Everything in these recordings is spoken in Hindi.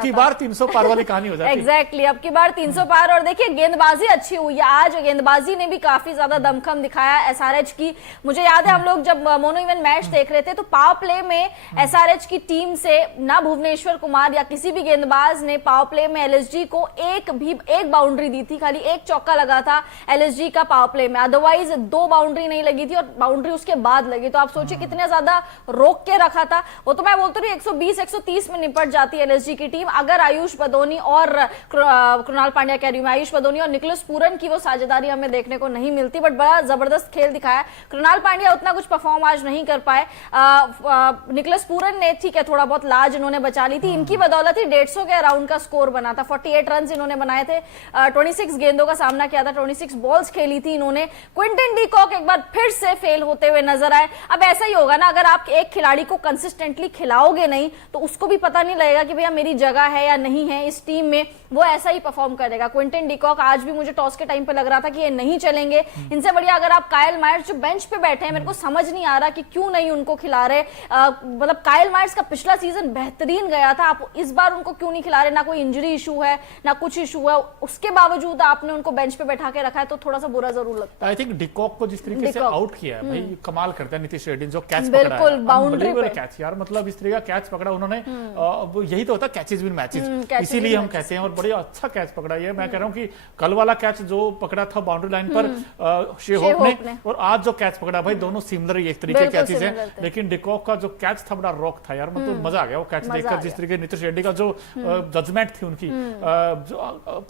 अब की बार 300 पार वाली कहानी हो जाती है। एग्जैक्टली, अब की बार 300 पार। और देखिए गेंदबाजी अच्छी हुई है आज, गेंदबाजी ने भी काफी ज्यादा दमखम दिखाया एसआरएच की। मुझे याद है हम लोग जब मोनो इवेंट मैच देख रहे थे तो पावर प्ले में एसआरएच की टीम से ना भुवनेश्वर कुमार या किसी भी गेंदबाज ने पावर प्ले में एलएसजी को एक बाउंड्री दी थी, खाली एक चौका लगा था एलएसजी का पावर प्ले में, अदरवाइज 2 बाउंड्री नहीं लगी थी और बाउंड्री उसके बाद लगी। तो आप सोचिए कितने ज्यादा रोक के रखा था वो। तो मैं बोलती हूँ 120-130 में निपट जाती है एलएसजी की टीम अगर आयुष बदोनी और कृणाल पांड्या कह रही हूं, आयुष बदोनी और निकोलस पूरन की वो साझेदारी हमें देखने को नहीं मिलती। बट बड़ा जबरदस्त खेल दिखाया। कृणाल पांड्या उतना कुछ परफॉर्म आज नहीं कर पाए, निकोलस पूरन ने ठीक है थोड़ा बहुत लाज इन्होंने बचा ली थी, इनकी बदौलत ही 150 के अराउंड का स्कोर बना था। 48 रन इन्होंने बनाए थे, 26 गेंदों का सामना किया था, 26 बॉल्स खेली थी इन्होंने। क्विंटन डी कॉक एक बार फिर से फेल होते हुए नजर आए। अब ऐसा ही होगा ना, अगर आप एक खिलाड़ी को कंसिस्टेंटली खिलाओगे नहीं तो उसको भी पता नहीं लगेगा कि भैया मेरी जगह है या नहीं है इस टीम में, वो ऐसा ही परफॉर्म करेगा। क्विंटन डी कॉक आज भी मुझे टॉस के टाइम पे लग रहा था कि ये नहीं चलेंगे। इनसे बढ़िया अगर आप कायल मायर्स जो बेंच पे बैठे हैं, मेरे को समझ नहीं आ रहा कि क्यों नहीं उनको खिला रहे। मतलब कायल मायर्स का पिछला सीजन बेहतरीन गया था, आप इस बार उनको क्यों नहीं खिला रहे? ना कोई इंजरी इशू है ना कुछ इशू है, उसके बावजूद आपने उनको बेंच पे बैठा के रखा है, तो थोड़ा सा बुरा जरूर लगता है। आई थिंक डिकॉक को जिस तरीके से आउट किया है भाई, कमाल करता है नीतीश रेड्डी जो कैच पकड़ा है, बाउंड्री पे कैच यार, मतलब इस तरह का कैच पकड़ा उन्होंने। यही तो होता है कैचेज विन मैचेस, इसीलिए हम कहते हैं। और बड़ा अच्छा कैच पकड़ा है। मैं कह रहा हूं कि कल वाला कैच जो पकड़ा था बाउंड्री लाइन पर शेहोप ने, और आज जो कैच पकड़ा भाई, दोनों सिमिलर एक तरीके के कैचेज हैं। लेकिन डिकॉक का जो कैच था बड़ा रॉक था यार, मतलब मजा आ गया वो कैच देखकर। जिस तरीके नीतीश रेड्डी का जो जजमेंट थी उनकी,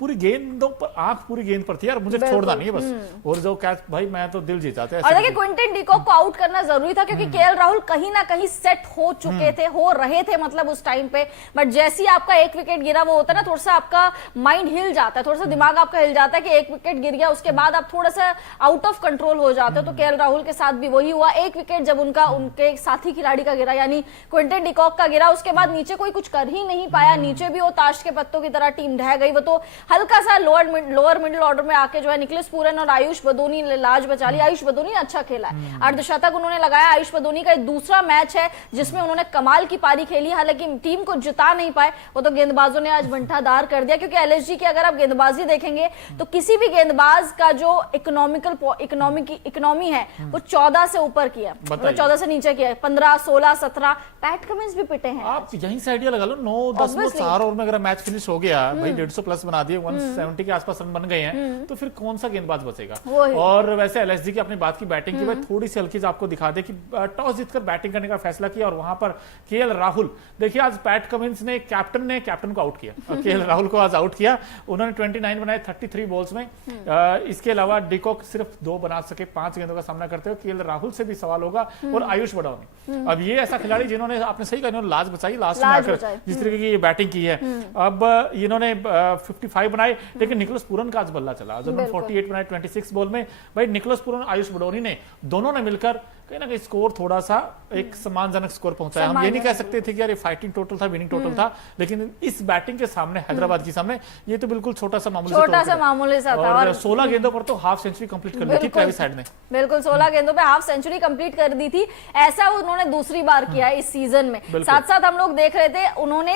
पूरी गेंदों पर आंख पूरी गेंद पर थी यार, मुझे छोड़ना नहीं है बस। और जो कैच भाई मैं तो दिल जीत जाते हैं। और देखिए क्विंटन डी कॉक को आउट करना जरूरी था क्योंकि केएल राहुल कहीं ना कहीं सेट हो चुके थे, हो रहे थे मतलब उस टाइम पे। बट जैसे ही आपका एक विकेट गिरा, वो होता है ना थोड़ा सा आपका माइंड हिल जाता है, थोड़ा सा दिमाग आपका हिल जाता है कि एक विकेट गिर गया, उसके बाद आप थोड़ा सा आउट ऑफ कंट्रोल हो जाते हो। तो केएल राहुल के साथ भी वही हुआ। एक विकेट जब उनके साथी खिलाड़ी का गिरा यानी क्विंटन डी कॉक का गिरा, उसके बाद नीचे कोई कुछ कर ही नहीं पाया। नीचे भी वो ताश के पत्तों की तरह टीम ढह गई। वो तो हल्का सा लोअर मिडिल ऑर्डर में आके जो है निकोलस पूरन और आयुष बदोनी ने लाज बचा ली। आयुष बदोनी ने अच्छा खेला है, अर्धशतक उन्होंने लगाया। आयुष बदोनी का दूसरा मैच है जिसमें उन्होंने कमाल की पारी खेली, हालांकि टीम को जिता नहीं पाए। वो तो गेंदबाजों ने आज बंटाधार कर दिया, क्योंकि एलएसजी की अगर आप गेंदबाजी देखेंगे तो किसी भी गेंदबाज का जो इकोनॉमी है वो 14 से ऊपर किया, मतलब 14 से नीचे किया, 15, 16, 17। पैट कमिंस भी पिटे हैं। आप यहीं से आइडिया लगा लो, 9-10 में 4 ओवर में अगर मैच फिनिश हो गया भाई, 150 प्लस बना दिए, 170 के आसपास रन बन गए हैं, तो फिर कौन सा गेंदबाज बचेगा? और वैसे एलएसजी की अपनी बात की बैटिंग की, भाई थोड़ी सी हल्की आपको दिखा दे कि टॉस जीतकर बैटिंग करने का फैसला किया और वहां पर केएल राहुल, देखिए आज पैट कमिंस ने कैप्टन को आउट किया और केएल राहुल को आज आउट किया। उन्होंने 29 बनाए 33 बॉल्स में। इसके अलावा डिकॉक सिर्फ 2 बना सके 5 गेंदों का सामना करते हुए। केएल राहुल से भी सवाल होगा और आयुष बड़ौनी। अब ये ऐसा खिलाड़ी जिन्होंने, आपने सही कहा, इन्होंने लाज बचाई लास्ट में आकर जिस तरीके की ये बैटिंग की है। अब इन्होंने 55 बनाए, लेकिन निकोलस पूरन का आज बल्ला चला, जो 48 बनाए 26 बॉल में। भाई निकोलस पूरन, आयुष बड़ौनी ने, दोनों ने मिलकर कहीं ना कहीं स्कोर थोड़ा सा एक सम्मानजनक स्कोर पहुंचाया। हम ये नहीं कह सकते थे कि यार ये फाइटिंग टोटल था, विनिंग टोटल था, लेकिन इस बैटिंग के सामने, हैदराबाद के सामने, ये तो बिल्कुल छोटा सा मामूली सा था। और 16 गेंदों पर तो हाफ सेंचुरी कंप्लीट कर दी थी ट्रेविस हेड ने। बिल्कुल 16 गेंदों पे हाफ सेंचुरी कंप्लीट कर दी थी। ऐसा उन्होंने दूसरी बार किया है इस सीजन में। साथ साथ हम लोग देख रहे थे, उन्होंने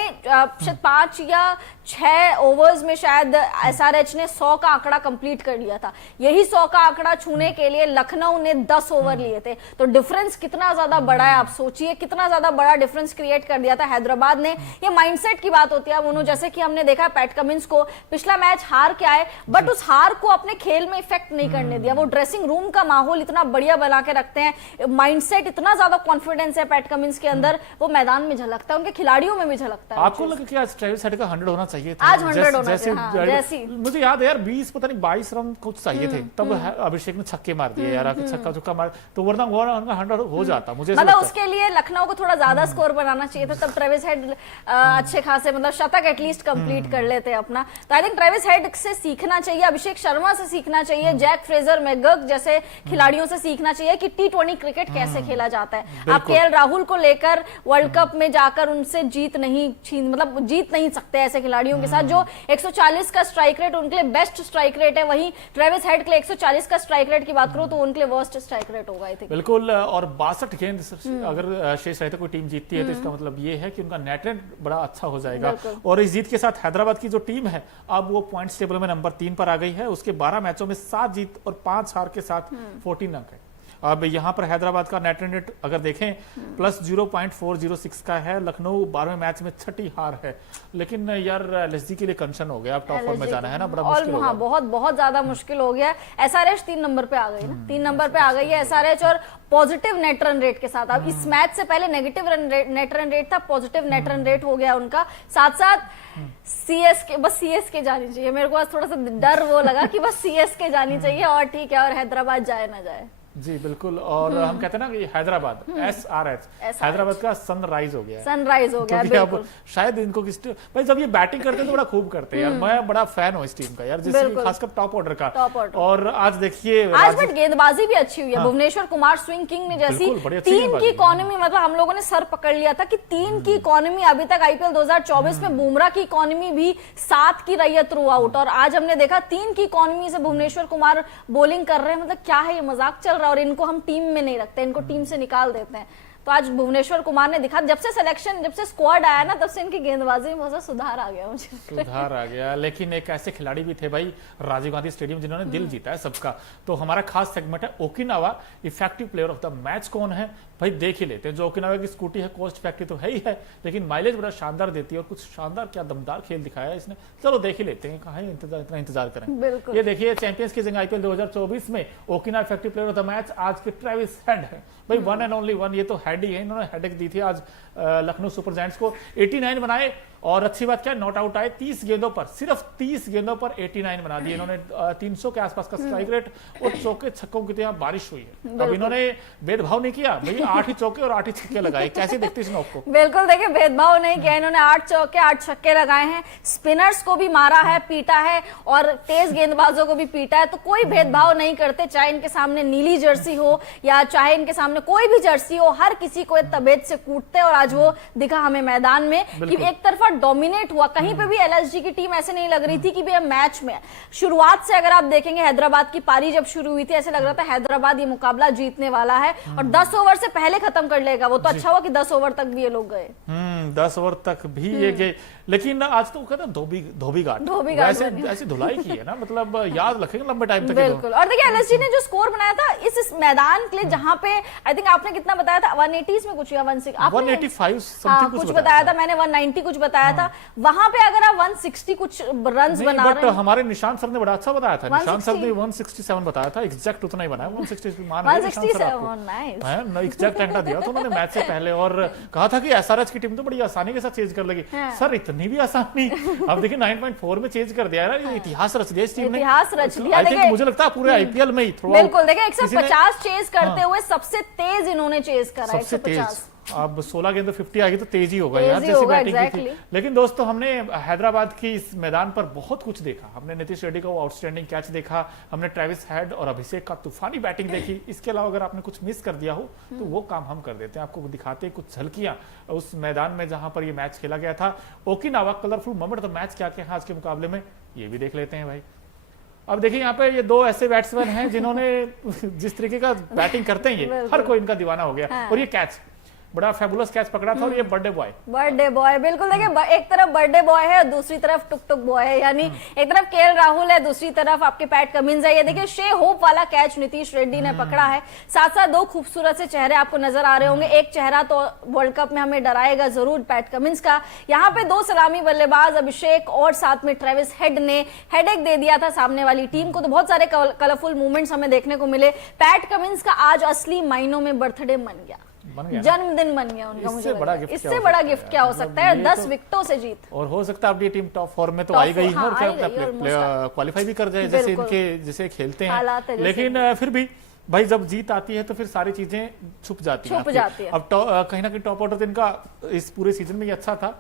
5 या 6 ओवर्स में शायद एसआरएच ने 100 का आंकड़ा कंप्लीट कर लिया था। यही 100 का आंकड़ा छूने के लिए लखनऊ ने 10 ओवर लिए थे। तो डिफरेंस कितना ज्यादा बड़ा है, आप सोचिए कितना ज्यादा बड़ा डिफरेंस क्रिएट कर दिया था हैदराबाद ने। ये माइंडसेट की बात होती है। अब उन्होंने, जैसे कि हमने देखा पैट कमिंस को पिछला मैच हार के आए, बट उस हार को अपने खेल में इफेक्ट नहीं करने दिया। वो ड्रेसिंग रूम का माहौल इतना बढ़िया बना के रखते हैं, माइंडसेट इतना ज्यादा कॉन्फिडेंस है पैट कमिंस के अंदर, वो मैदान में झलकता है, उनके खिलाड़ियों में भी झलकता है। आपको लगा कि आज ट्रेविस हेड का 100 होना चाहिए था? आज 100 होना चाहिए। मुझे याद है यार 20 पता नहीं 22 रन कुछ चाहिए थे, तब अभिषेक ने छक्के मार दिए यार, छक्का चुक्का मार, तो वरना उनका 100 हो जाता। मुझे मतलब उसके लिए लखनऊ को थोड़ा ज्यादा स्कोर बनाना चाहिए था, तब ट्रेविस हेड अच्छे खासे मतलब शतक एटलीस्ट कंप्लीट कर लेते अपना। तो आई थिंक ट्रेविस हेड से सीखना चाहिए, अभिषेक शर्मा से सीखना चाहिए, जैक फ्रेजर मैगग जैसे खिलाड़ियों से सीखना चाहिए कि T20 क्रिकेट कैसे खेला जाता है। आप केएल राहुल को लेकर वर्ल्ड कप में जाकर उनसे जीत नहीं सकते ऐसे खिलाड़ियों के साथ। जो 140 का स्ट्राइक रेट उनके लिए बेस्ट स्ट्राइक रेट है, वहीं ट्रेविस हेड के लिए 140 का स्ट्राइक रेट की बात करूं तो उनके लिए वर्स्ट स्ट्राइक रेट होगा। आई थिंक बिल्कुल बिल्कुल। और 62 गेंद अगर शेष रहे तो कोई टीम जीतती है तो इसका मतलब ये है कि उनका नेट रन बड़ा अच्छा हो जाएगा। और इस जीत के साथ हैदराबाद की जो टीम है अब वो पॉइंट्स टेबल में नंबर 3 पर आ गई है। उसके 12 मैचों में 7 जीत और 5 हार के साथ 14 अंक है। अब यहाँ पर हैदराबाद का नेट रन रेट अगर देखें प्लस 0.406 का है। लखनऊ 12वें मैच में 6ठी हार है। लेकिन यार एलएसजी के लिए कंसर्न हो गया, अब टॉप 4 में जाना है ना, बड़ा मुश्किल होगा। बहुत बहुत ज्यादा मुश्किल हो गया। एसआरएच 3 नंबर पे आ गई ना, 3 नंबर पे आ गई है एसआरएच, और पॉजिटिव नेट रन रेट के साथ। अब इस मैच से पहले नेगेटिव नेट रन रेट था, पॉजिटिव नेट रन रेट हो गया उनका। साथ साथ सीएसके, बस सीएसके जानी चाहिए। मेरे को थोड़ा सा डर वो लगा कि बस सीएसके जानी चाहिए और ठीक है, और हैदराबाद जाए ना जाए। जी बिल्कुल। और हम कहते हैं ना कि हैदराबाद एसआरएच, हैदराबाद का सनराइज हो गया है। सनराइज हो गया तो बिल्कुल। अब शायद इनको भाई जब ये बैटिंग करते हैं तो बड़ा खूब करते हैं यार। मैं बड़ा फैन हूँ इस टीम का यार, जिसकी खासकर टॉप ऑर्डर का। और आज देखिए आज बट गेंदबाजी भी अच्छी हुई है। भुवनेश्वर कुमार स्विंग किंग ने जैसी 3 की इकोनॉमी, मतलब हम लोगों ने सर पकड़ लिया था कि 3 की इकोनॉमी अभी तक आईपीएल 2024 में बुमराह की इकोनॉमी भी 7 की रही है थ्रू आउट, और आज हमने देखा 3 की इकोनॉमी से भुवनेश्वर कुमार बॉलिंग कर रहे हैं। मतलब क्या है ये, मजाक चल रहा है। और इनको हम टीम में नहीं रखते, इनको टीम से निकाल देते हैं। तो आज भुवनेश्वर कुमार ने दिखा, जब से स्क्वाड आया ना तब से इनकी गेंदबाजी में बहुत सुधार आ गया मुझे। सुधार आ गया। लेकिन एक ऐसे खिलाड़ी भी थे भाई राजीव गांधी स्टेडियम जिन्होंने दिल जीता है सबका। तो हमारा खास सेगमेंट है Okinawa effective player of the match कौन है भाई, देख ही लेते हैं। जो ओकिनावा की स्कूटी है कॉस्ट फैक्ट्री तो है ही है, लेकिन माइलेज बड़ा शानदार देती है और कुछ शानदार क्या दमदार खेल दिखाया है इसने। चलो देख ही लेते हैं, कहाँ इतना इंतजार करें। ये देखिए चैंपियंस की जंग आईपीएल 2024 में Okinawa effective player of the match आज के ट्रेविस हेड है भाई, 1 एंड ओनली 1। ये तो हेड ही है, इन्होंने हेडेक दी थी आज लखनऊ सुपर जायंट्स को। 89 बनाए, और अच्छी बात क्या, नॉट आउट आए 30 गेंदों पर, सिर्फ 30 गेंदों पर 89 बना दिए इन्होंने। 300 के आसपास का स्ट्राइक रेट और चौके छक्कों की यहाँ बारिश हुई है। अब इन्होंने भेदभाव नहीं किया भाई, 8 ही चौके और 8 ही छक्के लगाए। कैसे देखते इस नॉक को? बिल्कुल, देखिए भेदभाव नहीं किया इन्होंने, 8 चौके 8 छक्के लगाए हैं। स्पिनर्स को भी मारा है, पीटा है, और तेज गेंदबाजों को भी पीटा है। तो कोई भेदभाव नहीं करते, चाहे इनके सामने नीली जर्सी हो या चाहे इनके सामने कोई भी जर्सी हो, हर किसी को तबीयत से कूटते। और आज वो दिखा हमें मैदान में कि एक तरफा डोमिनेट हुआ। कहीं पे भी एलएसजी की टीम ऐसे नहीं लग रही थी कि भैया मैच में शुरुआत से अगर आप देखेंगे हैदराबाद की पारी जब शुरू हुई थी ऐसे लग रहा था हैदराबाद ये मुकाबला जीतने वाला है और 10 ओवर से पहले खत्म कर लेगा। वो तो अच्छा हुआ कि 10 ओवर तक भी ये लोग गए। 10 ओवर तक भी ये गए, लेकिन आज तो कहते धोबी घाट ऐसी धुलाई की है ना, मतलब याद रखेंगे लंबे टाइम तक। बिल्कुल। और देखिए एलएसजी ने जो स्कोर बनाया था इस मैदान के लिए, जहां पे आई थिंक आपने कितना बताया था, 180 में कुछ या 185 समथिंग कुछ बताया था, मैंने 190 कुछ बताया था। वहां पे अगर आप 160 कुछ रन्स बना रहे हैं। हमारे निशांत सर ने बड़ा अच्छा बताया था। निशांत सर ने 167 बताया था, एग्जैक्ट उतना ही बनाया 160 मान रहे एग्जैक्ट अंकड़ा दिया था उन्होंने मैच से पहले, और कहा था कि एसआरएच की टीम तो बड़ी आसानी के साथ चेंज कर लेगी। सर इतनी भी आसानी, अब देखिए 9.4 में चेंज कर दिया है। इतिहास रच दिया इस टीम ने, इतिहास रच दिया। देखिए मुझे लगता है पूरे आईपीएल में ही बिल्कुल, देखिए 150 चेज करते हुए सबसे तेज इन्होंने चेज करा, 150। अब 16 गेंद 50 आएगी तो तेजी होगा यार, जैसी बैटिंग की थी। लेकिन दोस्तों हमने हैदराबाद की इस मैदान पर बहुत कुछ देखा। हमने नीतीश रेड्डी का आउटस्टैंडिंग कैच देखा, हमने ट्रेविस हेड और अभिषेक का तूफानी बैटिंग देखी। इसके अलावा अगर आपने कुछ मिस कर दिया हो तो वो काम हम कर देते हैं, आपको दिखाते हैं कुछ झलकियां उस मैदान में जहां पर ये मैच खेला गया था। ओकिनावा कलरफुल मोमेंट तो मैच क्या क्या है आज के मुकाबले में, ये भी देख लेते हैं भाई। अब देखिए यहाँ पे ये 2 ऐसे बैट्समैन हैं जिन्होंने जिस तरीके का बैटिंग करते हैं ये हर कोई इनका दीवाना हो गया। और ये कैच बड़ा फैबुलस कैच पकड़ा था, और ये बर्थडे बॉय बिल्कुल देखिए, एक तरफ बर्थडे बॉय है और दूसरी तरफ टुक टुक बॉय है, यानी एक तरफ केएल राहुल है, दूसरी तरफ आपके पैट कमिंस है। ये देखिए शे होप वाला कैच नीतीश रेड्डी ने पकड़ा है। साथ साथ 2 खूबसूरत से चेहरे आपको नजर आ रहे होंगे। एक चेहरा तो वर्ल्ड कप में हमें डराएगा जरूर, पैट कमिंस का। यहाँ पे 2 सलामी बल्लेबाज अभिषेक और साथ में ट्रेविस हेड ने हेडेक दे दिया था सामने वाली टीम को। तो बहुत सारे कलरफुल मूवमेंट्स हमें देखने को मिले। पैट कमिंस का आज असली मायनों में बर्थडे मन गया, जन्मदिन बन गया उनका। मुझे इससे बड़ा गिफ्ट क्या हो सकता है? 10 विकेटों से जीत, और हो सकता है अब ये टीम टॉप 4 में तो आई गई है और क्वालिफाई भी कर जाए जैसे इनके जैसे खेलते हैं। लेकिन फिर भी भाई जब जीत आती है तो फिर सारी चीजें छुप जाती हैं। अब कहीं ना कहीं टॉप ऑर्डर इनका इस पूरे सीजन में ये अच्छा था।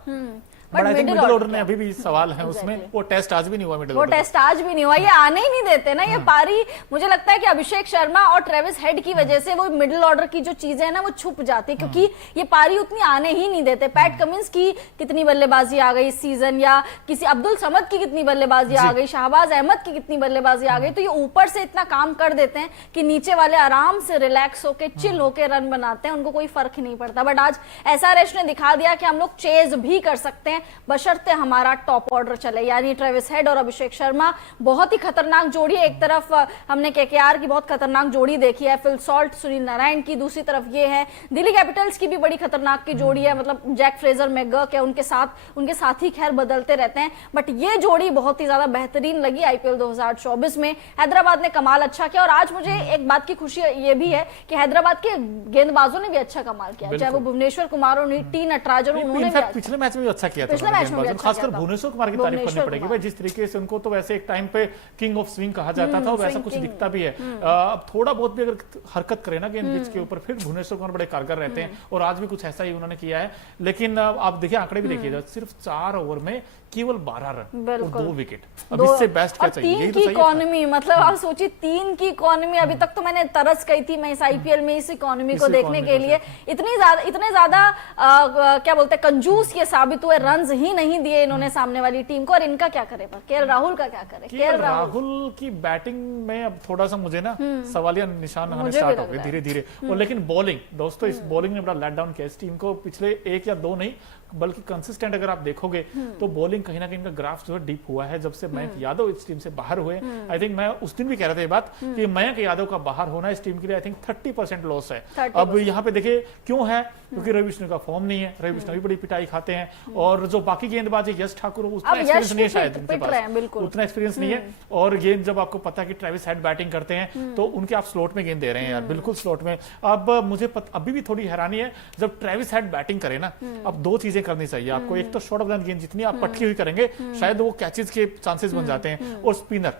But I think middle order ने अभी भी सवाल है उसमें, वो टेस्ट आज भी नहीं हुआ मिडिल ऑर्डर, वो टेस्ट आज भी नहीं हुआ, ये आने ही नहीं देते ना ये पारी। मुझे लगता है कि अभिषेक शर्मा और ट्रेविस हेड की वजह से वो मिडिल ऑर्डर की जो चीजें है ना वो छुप जाती है, क्योंकि ये पारी उतनी आने ही नहीं देते। पैट कमिंस की कितनी बल्लेबाजी आ गई इस सीजन, या किसी अब्दुल समद की कितनी बल्लेबाजी आ गई, शाहबाज अहमद की कितनी बल्लेबाजी आ गई, तो ये ऊपर से इतना काम कर देते हैं कि नीचे वाले आराम से रिलैक्स होके चिल होके रन बनाते हैं, उनको कोई फर्क नहीं पड़ता। बट आज एसआरएच ने दिखा दिया कि हम लोग चेज भी कर सकते हैं बशर्ते हमारा टॉप ऑर्डर चले, यानी ट्रेविस हेड और अभिषेक शर्मा बहुत ही खतरनाक जोड़ी है। एक तरफ हमने केकेआर की बहुत खतरनाक जोड़ी देखी है, फिल सॉल्ट सुनील नारायण की, दूसरी तरफ ये है दिल्ली कैपिटल्स की भी बड़ी खतरनाक की जोड़ी है, मतलब जैक फ्रेजर मैकगर्क है, उनके साथी खैर बदलते रहते हैं, बट ये जोड़ी बहुत ही ज्यादा बेहतरीन लगी आईपीएल 2024 में। हैदराबाद ने कमाल अच्छा किया, और आज मुझे एक बात की खुशी ये भी है कि हैदराबाद के गेंदबाजों ने भी अच्छा कमाल किया, चाहे वो भुवनेश्वर कुमार और टी नटराजन, उन्होंने भी पिछले मैच में भी अच्छा किया था, पिछले मैच में भी अच्छा खासकर भुवनेश्वर कुमार की तारीफ करनी पड़ेगी भाई, जिस तरीके से उनको तो वैसे एक टाइम पे किंग ऑफ स्विंग कहा जाता था, वैसा कुछ दिखता भी है। अब थोड़ा बहुत भी अगर हरकत करे ना गेंद पिच के ऊपर, फिर भुवनेश्वर कुमार बड़े कारगर रहते हैं, और आज भी कुछ ऐसा ही उन्होंने किया है। लेकिन आप देखिए आंकड़े भी देखिए, सिर्फ 4 ओवर में केवल 12 रन और 2 विकेट, अब इससे बेस्ट क्या चाहिए? 3 की इकोनॉमी, मतलब आप सोचिए 3 की इकोनॉमी, अभी तक तो मैंने तरस गई थी मैं इस आईपीएल में इस इकोनॉमी को देखने के लिए, इतने ज्यादा क्या बोलते हैं कंजूस ये साबित हुए, रन्स ही नहीं दिए इन्होंने सामने वाली टीम को, और इनका क्या करे? पर केएल राहुल का क्या करे? केएल राहुल की बैटिंग में अब थोड़ा सा मुझे ना सवालिया निशान आने स्टार्ट हो गए धीरे धीरे, और लेकिन बॉलिंग, दोस्तों इस बॉलिंग ने बड़ा लेट डाउन किया इस टीम को, पिछले 1 या 2 नहीं बल्कि कंसिस्टेंट अगर आप देखोगे तो बॉलिंग कहीं ना कहीं का ग्राफ जो है डीप हुआ है जब से मयंक यादव इस टीम से बाहर हुए। आई थिंक मैं उस दिन भी कह रहा था ये बात कि मयंक यादव का बाहर होना इस टीम के लिए आई थिंक 30% लॉस है। अब यहाँ पे देखिए क्यों है, क्योंकि रवि बिश्नोई का फॉर्म नहीं है, रवि बिश्नोई भी बड़ी पिटाई खाते हैं, और जो बाकी गेंदबाज है यश ठाकुर उतना एक्सपीरियंस नहीं है शायद उनके पास, उतना एक्सपीरियंस नहीं है, और गेंद जब आपको पता है कि ट्रेविस हेड बैटिंग करते हैं तो उनके आप स्लॉट में गेंद दे रहे हैं यार, बिल्कुल स्लॉट में। अब मुझे अभी भी थोड़ी हैरानी है, जब ट्रेविस हेड बैटिंग करे ना, अब 2 चीजें करनी चाहिए आपको, एक तो शॉर्ट ऑफ लेंथ गेंद जितनी आप पटकी हुई करेंगे शायद वो कैचेस के चांसेस बन जाते हैं, और स्पिनर,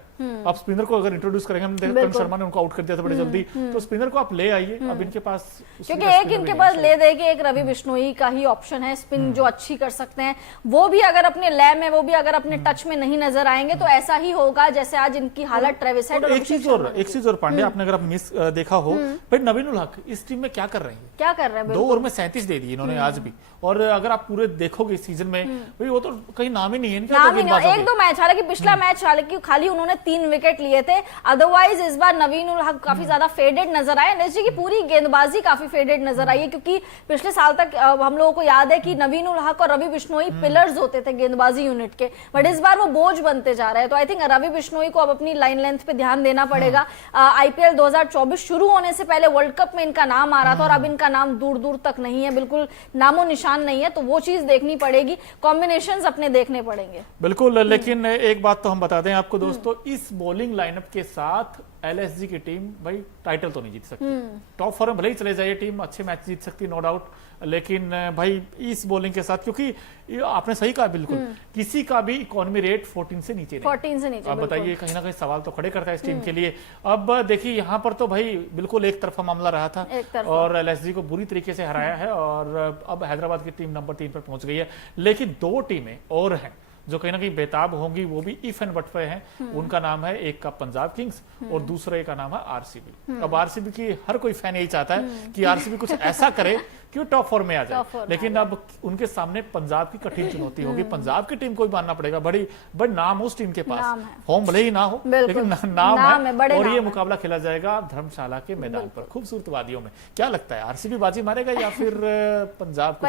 आप स्पिनर को अगर इंट्रोड्यूस करेंगे, हम करण शर्मा ने उनको आउट कर दिया था बड़े जल्दी, तो स्पिनर को आप ले आइए, अब इनके पास, क्योंकि एक इनके पास ले देंगे, एक रवि बिश्नोई का ही ऑप्शन है स्पिन जो अच्छी कर सकते हैं, वो भी अगर अपने लय में, वो भी अगर अपने टच में नहीं नजर आएंगे तो ऐसा ही होगा जैसे आज इनकी हालत ट्रेविस हेड। एक चीज और पांडे, आपने अगर मिस देखा हो भाई, नवीन उल हक इस टीम में क्या कर रहे हैं, क्या कर रहे हैं? 2 ओवर में 37 दे दिए इन्होंने आज भी, और अगर आप पूरे देखोगे सीजन में भाई वो तो कहीं नाम ही नहीं है इनका, नाम ही नहीं, 1-2 मैच, हालांकि पिछला मैच हालांकि खाली उन्होंने 3 विकेट लिए थे, अदरवाइज इस बार नवीन उल हक काफी ज्यादा फेडेड नजर आए, एनएसजी की पूरी गेंदबाजी काफी फेडेड नजर आई है, क्योंकि पिछले साल तक हम लोगों को याद है कि नवीन उल हक और रवि बिश्नोई पिलर्स होते थे गेंदबाजी यूनिट के, बट इस बार वो बोझ बनते जा रहे हैं, तो आई थिंक रवि बिश्नोई को अब अपनी लाइन लेंथ पे ध्यान देना पड़ेगा। आईपीएल 2024 शुरू होने से पहले वर्ल्ड कप में इनका नाम आ रहा था, और अब इनका नाम दूर दूर तक नहीं है, बिल्कुल नामो निशान नहीं है, तो वो चीज देखनी पड़ेगी, कॉम्बिनेशंस अपने देखने पड़ेंगे। बिल्कुल, लेकिन एक बात तो हम बता दें आपको दोस्तों, इस बॉलिंग लाइनअप के साथ एलएसजी की टीम भाई टाइटल तो नहीं जीत सकती, टॉप 4 में भले ही चले जाए टीम, अच्छे मैच जीत सकती नो डाउट, लेकिन भाई इस बॉलिंग के साथ, क्योंकि आपने सही कहा बिल्कुल, किसी का भी इकोनॉमी रेट 14 से नीचे नहीं, 14 से नीचे, अब बताइए कहीं ना कहीं सवाल तो खड़े करता है इस टीम के लिए। अब देखिए यहाँ पर तो भाई बिल्कुल एक तरफा मामला रहा था, और एलएसजी को बुरी तरीके से हराया है, और अब हैदराबाद की टीम नंबर 3 पर पहुंच गई है, लेकिन 2 टीमें और हैं जो कहीं ना कहीं बेताब होंगी, वो भी इफ एंड बट पे हैं। उनका नाम है, एक का पंजाब किंग्स और दूसरे का नाम है आरसीबी। अब आरसीबी की हर कोई फैन यही चाहता है कि आरसीबी कुछ ऐसा करे कि वो टॉप 4 में आ जाए, लेकिन अब उनके सामने पंजाब की कठिन चुनौती होगी, पंजाब की टीम को भी मानना पड़ेगा, बड़ी नाम उस टीम के पास, फॉर्म भले ही ना हो लेकिन नाम है, और ये मुकाबला खेला जाएगा धर्मशाला के मैदान पर, खूबसूरत वादियों में। क्या लगता है आरसीबी बाजी मारेगा या फिर पंजाब?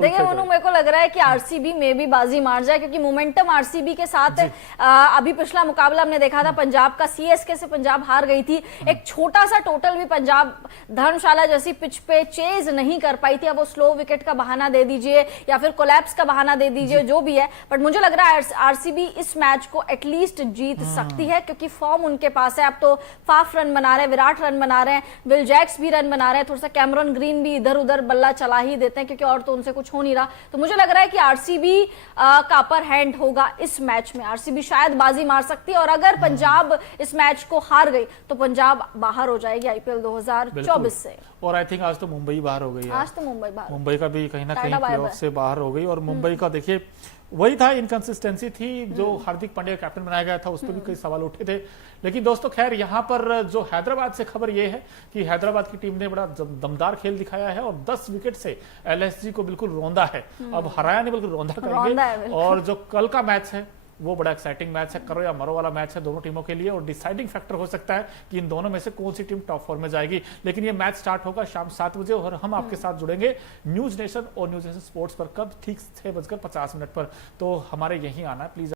देखिए मेरे को लग रहा है कि आरसीबी में भी बाजी मार जाए, क्योंकि मोमेंटम आरसीबी के साथ अभी पिछला मुकाबला हमने देखा था पंजाब का, सीएसके से पंजाब हार गई थी, एक छोटा सा टोटल भी पंजाब धर्मशाला जैसी पिच पे चेज नहीं कर पाई थी। अब वो स्लो विकेट का बहाना दे दीजिए या फिर कोलैप्स का बहाना दे दीजिए, जो भी है, बट मुझे लग रहा है आरसीबी इस मैच को एटलीस्ट जीत सकती है, क्योंकि फॉर्म उनके पास है। अब तो फाफ रन बना रहे हैं, विराट रन बना रहे हैं, विल जैक्स भी रन बना रहे हैं, थोड़ा सा कैमरन ग्रीन भी इधर उधर बल्ला चला ही देते हैं, क्योंकि और तो उनसे कुछ हो नहीं रहा। तो मुझे लग रहा है कि आरसीबी का अपर हैंड होगा इस मैच में, आरसीबी शायद बाजी मार सकती है, और अगर पंजाब इस मैच को हार गई तो पंजाब बाहर हो जाएगी आईपीएल 2024 से। और आई थिंक आज तो मुंबई बाहर हो गई है, आज तो मुंबई का भी कहीं ना कहीं टाटा प्लेऑफ से बाहर हो गई। और मुंबई का देखिए वही था, इनकंसिस्टेंसी थी जो हार्दिक पांड्या कैप्टन बनाया गया था, उस पर भी कई सवाल उठे थे। लेकिन दोस्तों खैर यहाँ पर जो हैदराबाद से खबर ये है कि हैदराबाद की टीम ने बड़ा दमदार खेल दिखाया है और 10 विकेट से एलएसजी को बिल्कुल रौंदा है। अब हराया नहीं बल्कि रौंदा करेंगे। और जो कल का मैच है वो बड़ा एक्साइटिंग मैच है, करो या मरो वाला मैच है दोनों टीमों के लिए, और डिसाइडिंग फैक्टर हो सकता है कि इन दोनों में से कौन सी टीम टॉप 4 में जाएगी। लेकिन ये मैच स्टार्ट होगा शाम 7 बजे और हम आपके साथ जुड़ेंगे न्यूज नेशन और न्यूज नेशन स्पोर्ट्स पर, कब ठीक 6:50 पर। तो हमारे यहीं आना है प्लीज।